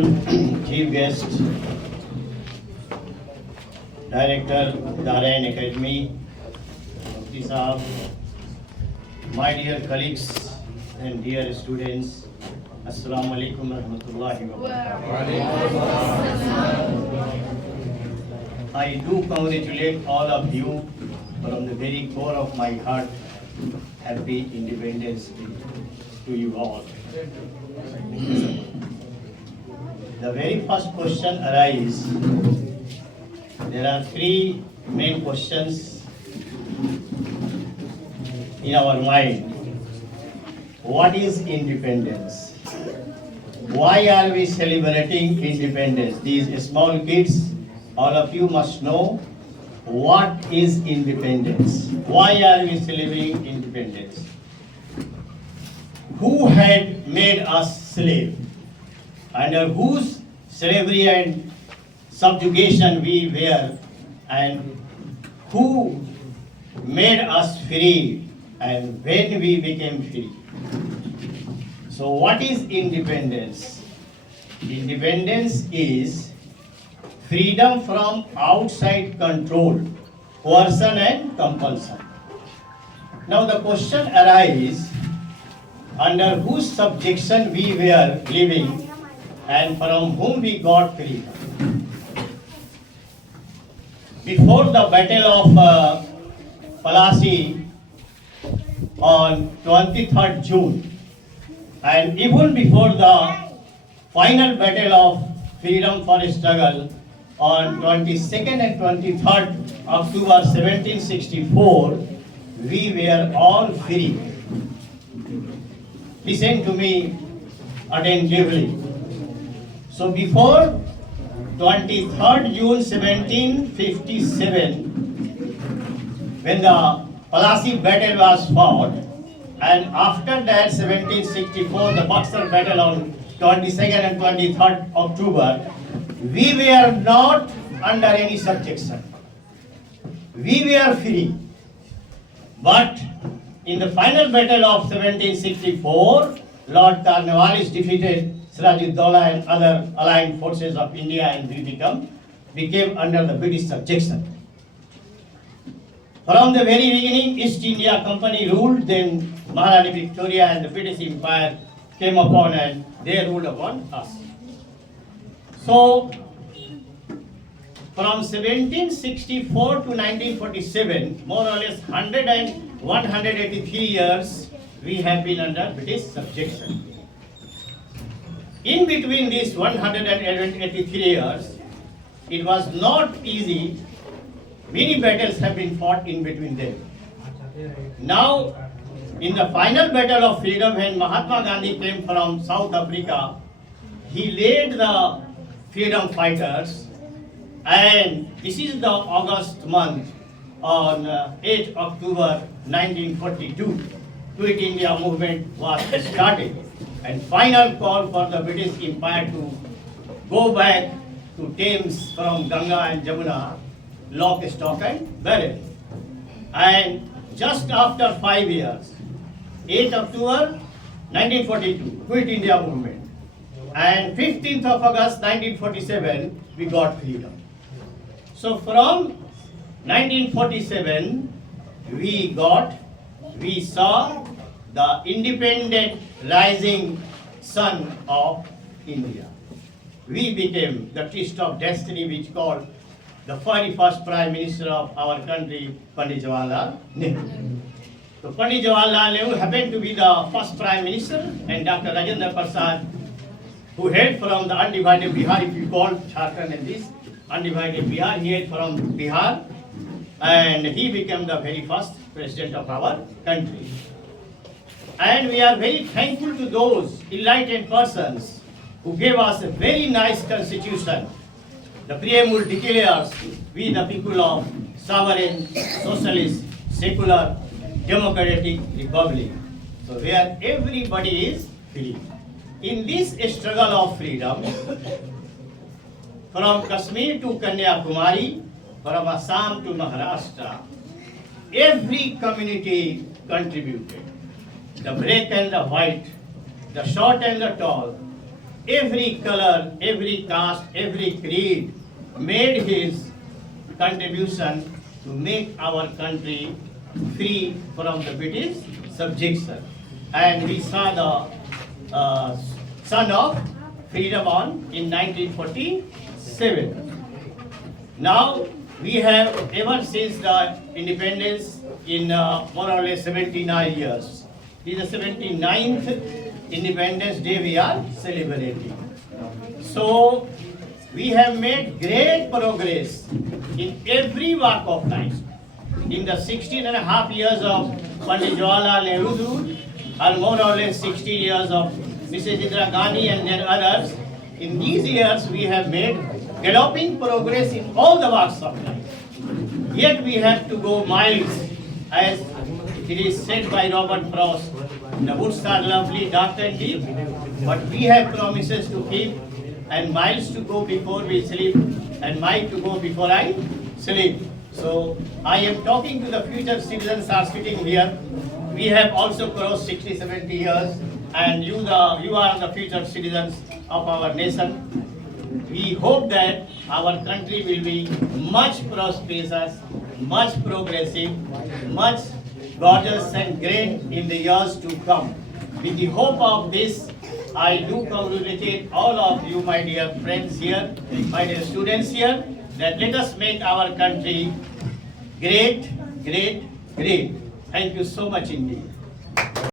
Honorable Chief Guest, Director, Narayan Academy, Mufti Sahab, my dear colleagues and dear students, Assalamu alaikum warahmatullahi wabarakatuh. I do congratulate all of you from the very core of my heart. Happy Independence Day to you all. The very first question arises. There are three main questions in our mind. What is independence? Why are we celebrating independence? These small kids, all of you must know what is independence. Why are we celebrating independence? Who had made us slave? Under whose slavery and subjugation we were, and who made us free and when we became free? So what is independence? Independence is freedom from outside control, coercion and compulsion. Now the question arises, under whose subjection we were living and from whom we got freedom. Before the Battle of Plassey on 23rd June, and even before the final battle of freedom for struggle on 22nd and 23rd October 1764, we were all free. Listen to me attentively. So before 23rd June 1757, when the Plassey battle was fought, and after that 1764, the Buxar battle on 22nd and 23rd October, we were not under any subjection. We were free. But in the final battle of 1764, Lord Cornwallis defeated Sirajuddaulah and other allied forces of India, and we became under the British subjection. From the very beginning, East India Company ruled, then Maharani Victoria and the British Empire came upon and they ruled upon us. So, from 1764 to 1947, more or less 183 years, we have been under British subjection. In between these 183 years, it was not easy. Many battles have been fought in between them. Now, in the final battle of freedom, when Mahatma Gandhi came from South Africa, he led the freedom fighters, and this is the August month on 8 October 1942. Quit India movement was started, and final call for the British Empire to go back to Thames from Ganga and Jamuna, lock, stock and barrel. And just after 5 years, 8 October 1942, Quit India movement, and 15th of August 1947, we got freedom. So from 1947, we saw the independent rising sun of India. We became the twist of destiny which called the very first Prime Minister of our country, Pandit Jawaharlal Nehru. So Pandit Jawaharlal Nehru happened to be the first Prime Minister, and Dr. Rajendra Prasad, who hailed from the undivided Bihar, if you call Jharkhand and this undivided Bihar, he hailed from Bihar, and he became the very first president of our country. And we are very thankful to those enlightened persons who gave us a very nice constitution. The preamble declares, we the people of sovereign, socialist, secular, democratic republic. So where everybody is free. In this struggle of freedom, from Kashmir to Kanyakumari, from Assam to Maharashtra, every community contributed. The black and the white, the short and the tall, every color, every caste, every creed made his contribution to make our country free from the British subjection. And we saw the Son of Freedom in 1947. Now we have, ever since the independence in more or less 79 years, this is the 79th Independence Day we are celebrating. So we have made great progress in every walk of life. In the 16.5 years of Pandit Jawaharlal Nehru rule, and more or less 60 years of Mrs. Indira Gandhi and then others, in these years we have made galloping progress in all the walks of life. Yet we have to go miles, as it is said by Robert Frost, the woods are lovely, dark and deep, but we have promises to keep, and miles to go before we sleep, and miles to go before I sleep. So I am talking to the future citizens are sitting here. We have also crossed 60, 70 years, and you are the future citizens of our nation. We hope that our country will be much prosperous, much progressive, much gorgeous and great in the years to come. With the hope of this, I do congratulate all of you, my dear friends here, my dear students here, that let us make our country great, great, great. Thank you so much indeed.